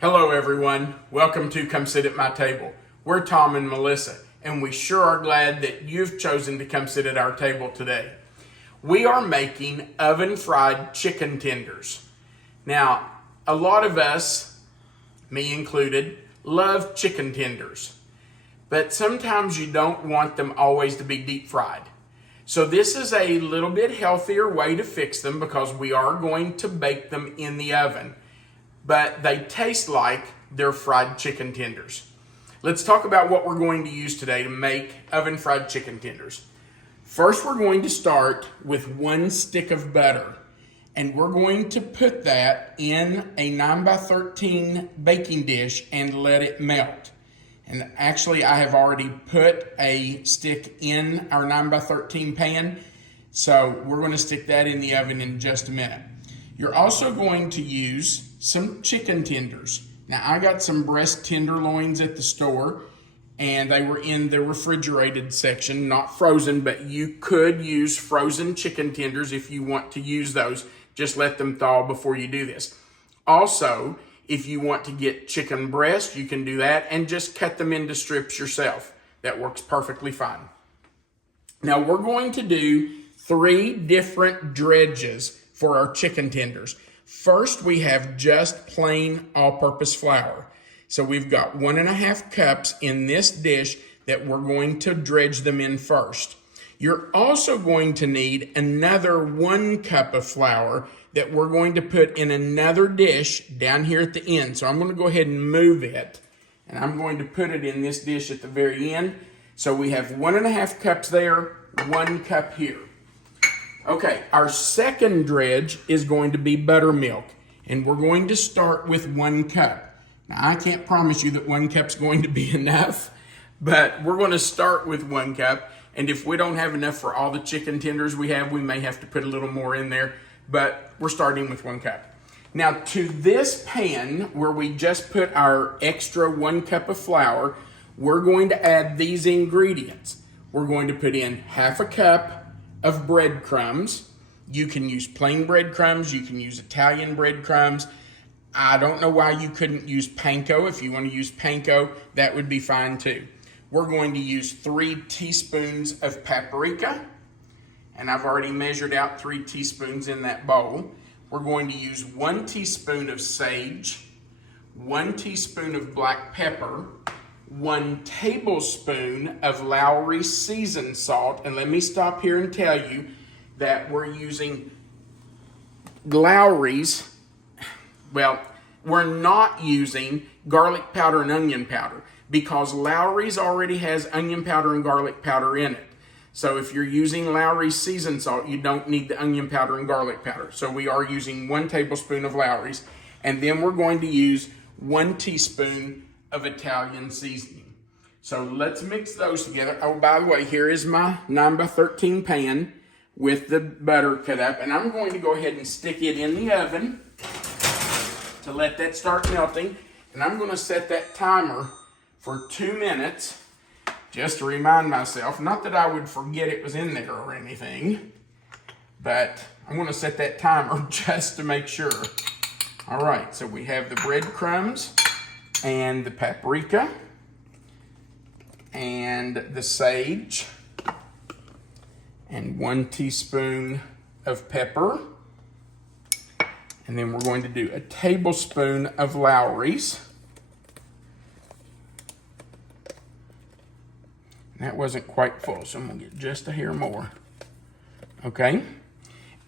Hello everyone, welcome to Come Sit at My Table. We're Tom and Melissa, and we sure are glad that you've chosen to come sit at our table today. We are making oven-fried chicken tenders. Now, a lot of us, me included, love chicken tenders, but sometimes you don't want them always to be deep fried. So this is a little bit healthier way to fix them because we are going to bake them in the oven. But they taste like they're fried chicken tenders. Let's talk about what we're going to use today to make oven fried chicken tenders. First, we're going to start with 1 stick of butter, and we're going to put that in a 9x13 baking dish and let it melt. And actually, I have already put a stick in our 9x13 pan, so we're going to stick that in the oven in just a minute. You're also going to use some chicken tenders. Now, I got some breast tenderloins at the store, and they were in the refrigerated section, not frozen, but you could use frozen chicken tenders if you want to use those. Just let them thaw before you do this. Also, if you want to get chicken breast, you can do that and just cut them into strips yourself. That works perfectly fine. Now, we're going to do 3 different dredges for our chicken tenders. First, we have just plain all-purpose flour. So we've got 1.5 cups in this dish that we're going to dredge them in first. You're also going to need another 1 cup of flour that we're going to put in another dish down here at the end. So I'm going to go ahead and move it, and I'm going to put it in this dish at the very end. So we have 1.5 cups there, 1 cup here. Okay, our second dredge is going to be buttermilk, and we're going to start with 1 cup. Now, I can't promise you that 1 cup's going to be enough, but we're going to start with 1 cup, and if we don't have enough for all the chicken tenders we have, we may have to put a little more in there, but we're starting with 1 cup. Now, to this pan where we just put our extra 1 cup of flour, we're going to add these ingredients. We're going to put in 1/2 cup of breadcrumbs. You can use plain breadcrumbs, you can use Italian breadcrumbs. I don't know why you couldn't use panko. If you want to use panko, that would be fine too. We're going to use 3 teaspoons of paprika, and I've already measured out 3 teaspoons in that bowl. We're going to use 1 teaspoon of sage, 1 teaspoon of black pepper, 1 tablespoon of Lawry seasoned salt. And let me stop here and tell you that we're using Lawry's. Well, we're not using garlic powder and onion powder because Lawry's already has onion powder and garlic powder in it. So if you're using Lawry's seasoned salt, you don't need the onion powder and garlic powder. So we are using 1 tablespoon of Lawry's, and then we're going to use 1 teaspoon of Italian seasoning. So let's mix those together. Oh, by the way, here is my 9x13 pan with the butter cut up, and I'm going to go ahead and stick it in the oven to let that start melting. And I'm going to set that timer for 2 minutes just to remind myself, not that I would forget it was in there or anything, but I'm going to set that timer just to make sure. All right, so we have the breadcrumbs and the paprika and the sage and 1 teaspoon of pepper, and then we're going to do a tablespoon of Lawry's. That wasn't quite full, so I'm gonna get just a hair more. Okay,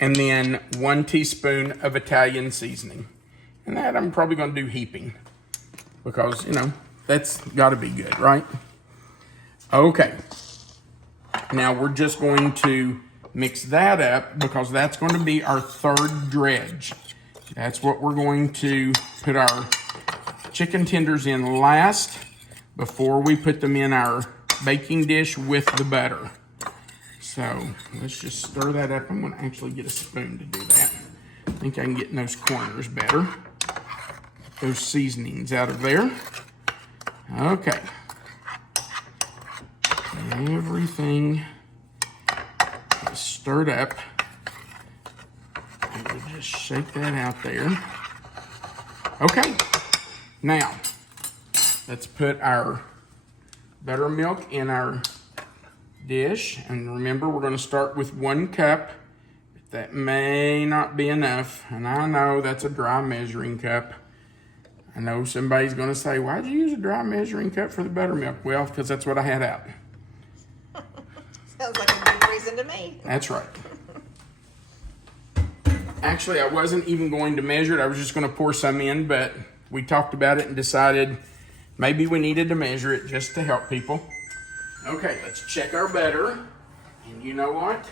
and then 1 teaspoon of Italian seasoning, and that I'm probably gonna do heaping, because, you know, that's got to be good, right? Okay. Now we're just going to mix that up because that's going to be our 3rd dredge. That's what we're going to put our chicken tenders in last before we put them in our baking dish with the butter. So let's just stir that up. I'm going to actually get a spoon to do that. I think I can get in those corners better. Those seasonings out of there. Okay. Everything is stirred up. And we'll just shake that out there. Okay. Now, let's put our buttermilk in our dish. And remember, we're going to start with 1 cup. That may not be enough. And I know that's a dry measuring cup. I know somebody's going to say, why'd you use a dry measuring cup for the buttermilk? Well, because that's what I had out. Sounds like a good reason to me. That's right. Actually, I wasn't even going to measure it. I was just going to pour some in, but we talked about it and decided maybe we needed to measure it just to help people. Okay, let's check our butter. And you know what?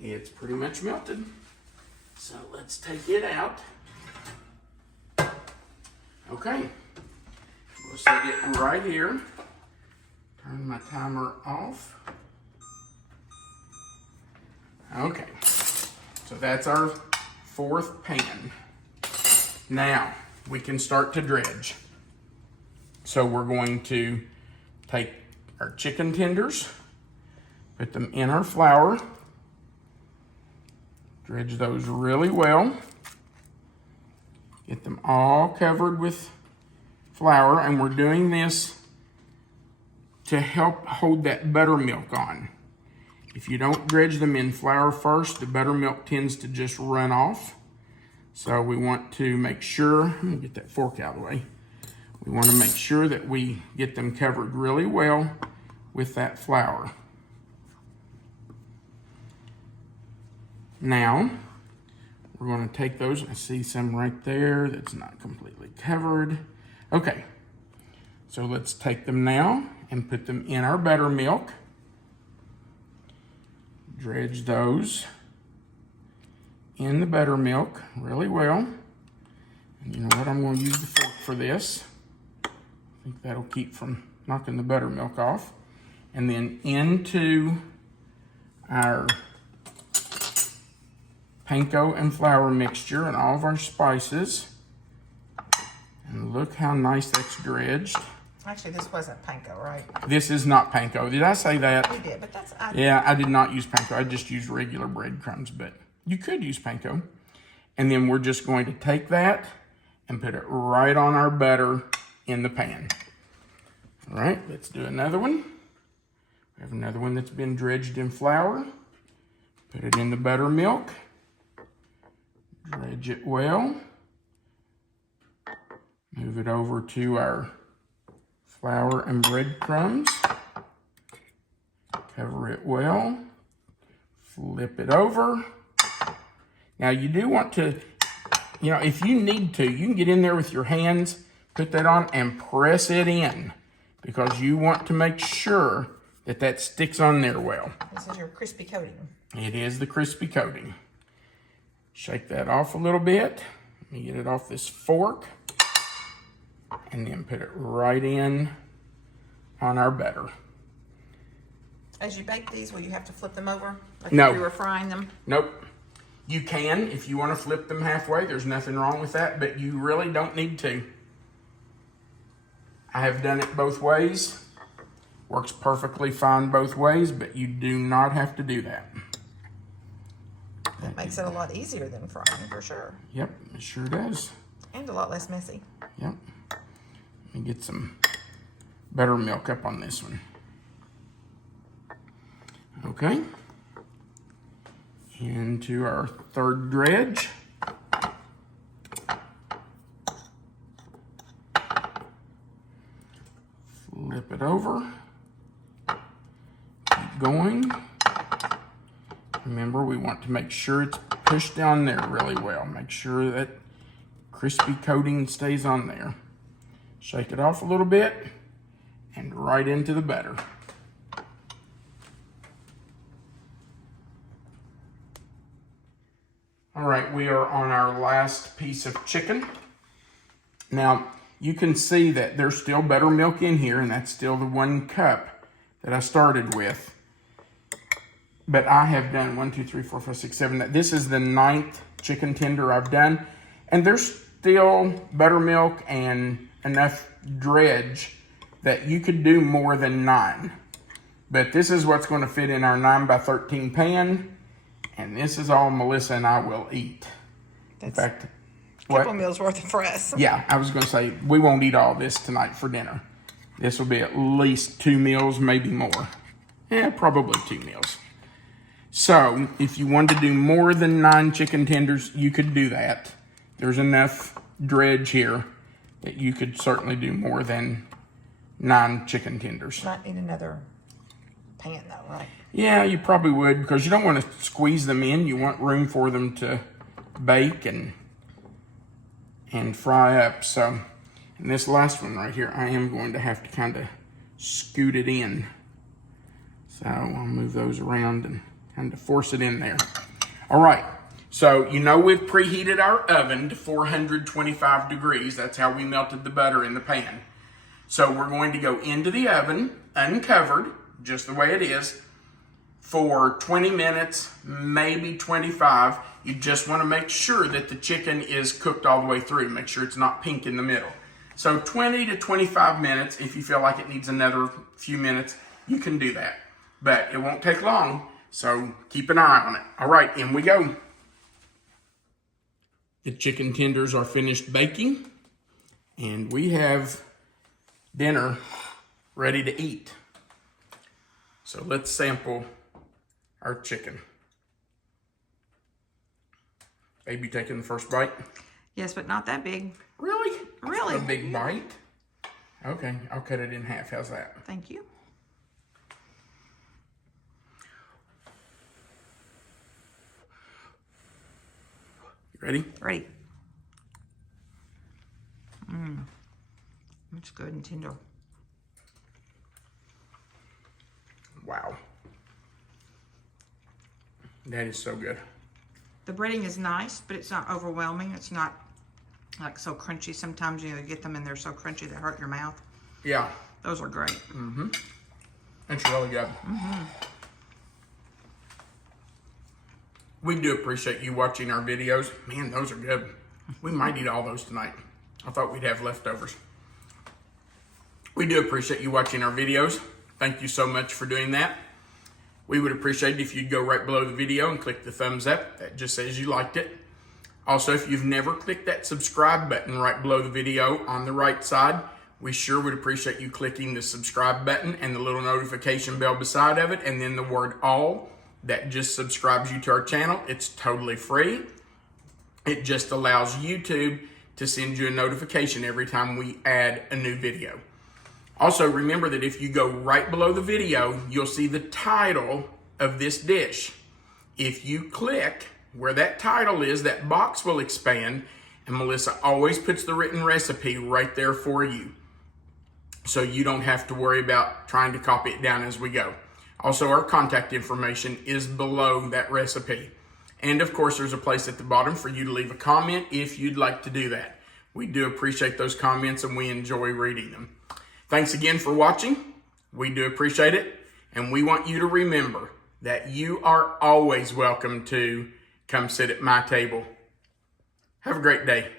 It's pretty much melted. So let's take it out. Okay, we'll set it right here. Turn my timer off. Okay, so that's our 4th pan. Now we can start to dredge. So we're going to take our chicken tenders, put them in our flour, dredge those really well. Get them all covered with flour, and we're doing this to help hold that buttermilk on. If you don't dredge them in flour first, the buttermilk tends to just run off. So we want to make sure, let me get that fork out of the way. We want to make sure that we get them covered really well with that flour. Now, we're going to take those. I see some right there that's not completely covered. Okay, so let's take them now and put them in our buttermilk. Dredge those in the buttermilk really well. And you know what? I'm going to use the fork for this. I think that'll keep from knocking the buttermilk off. And then into our panko and flour mixture and all of our spices. And look how nice that's dredged. Actually, this wasn't panko, right? This is not panko. Did I say that? We did, but that's... Yeah, I did not use panko. I just used regular breadcrumbs, but you could use panko. And then we're just going to take that and put it right on our butter in the pan. All right, let's do another one. We have another one that's been dredged in flour. Put it in the buttermilk. Dredge it well. Move it over to our flour and breadcrumbs. Cover it well. Flip it over. Now you do want to, you know, if you need to, you can get in there with your hands, put that on and press it in because you want to make sure that that sticks on there well. This is your crispy coating. It is the crispy coating. Shake that off a little bit. Let me get it off this fork. And then put it right in on our butter. As you bake these, will you have to flip them over? Like No. if you were frying them? Nope. You can if you want to flip them halfway. There's nothing wrong with that, but you really don't need to. I have done it both ways. Works perfectly fine both ways, but you do not have to do that. That makes it a lot easier than frying, for sure. Yep, it sure does. And a lot less messy. Yep. Let me get some buttermilk up on this one. Okay. Into our 3rd dredge. Flip it over. Keep going. Remember, we want to make sure it's pushed down there really well. Make sure that crispy coating stays on there. Shake it off a little bit and right into the butter. All right, we are on our last piece of chicken. Now, you can see that there's still buttermilk in here, and that's still the 1 cup that I started with. But I have done 1, 2, 3, 4, 5, 6, 7. This is the 9th chicken tender I've done. And there's still buttermilk and enough dredge that you could do more than 9. But this is what's going to fit in our 9 by 13 pan. And this is all Melissa and I will eat. In fact, Couple meals worth for us. Yeah, I was going to say, we won't eat all this tonight for dinner. This will be at least 2 meals, maybe more. Yeah, probably 2 meals. So, if you wanted to do more than 9 chicken tenders, you could do that. There's enough dredge here that you could certainly do more than 9 chicken tenders. Might need another pan though, right? Yeah, you probably would, because you don't want to squeeze them in. You want room for them to bake and fry up. So, in this last one right here, I am going to have to kind of scoot it in. So, I'll move those around and kind of force it in there. All right, so you know we've preheated our oven to 425 degrees. That's how we melted the butter in the pan. So we're going to go into the oven, uncovered, just the way it is, for 20 minutes, maybe 25. You just want to make sure that the chicken is cooked all the way through. Make sure it's not pink in the middle. So 20 to 25 minutes. If you feel like it needs another few minutes, you can do that. But it won't take long, so keep an eye on it. All right, in we go. The chicken tenders are finished baking, and we have dinner ready to eat. So let's sample our chicken. Baby taking the first bite? Yes, but not that big. Really? Really? A big bite? Okay, I'll cut it in half. How's that? Thank you. You ready? Ready. It's good and tender. Wow. That is so good. The breading is nice, but it's not overwhelming. It's not like so crunchy. Sometimes you get them and they're so crunchy they hurt your mouth. Yeah. Those are great. Mm-hmm. It's really good. Mm-hmm. We do appreciate you watching our videos. Man, those are good. We might eat all those tonight. I thought we'd have leftovers. We do appreciate you watching our videos. Thank you so much for doing that. We would appreciate it if you'd go right below the video and click the thumbs up. That just says you liked it. Also, if you've never clicked that subscribe button right below the video on the right side, we sure would appreciate you clicking the subscribe button and the little notification bell beside of it, and then the word all. That just subscribes you to our channel. It's totally free. It just allows YouTube to send you a notification every time we add a new video. Also, remember that if you go right below the video, you'll see the title of this dish. If you click where that title is, that box will expand, and Melissa always puts the written recipe right there for you. So you don't have to worry about trying to copy it down as we go. Also, our contact information is below that recipe. And of course, there's a place at the bottom for you to leave a comment if you'd like to do that. We do appreciate those comments and we enjoy reading them. Thanks again for watching. We do appreciate it. And we want you to remember that you are always welcome to come sit at my table. Have a great day.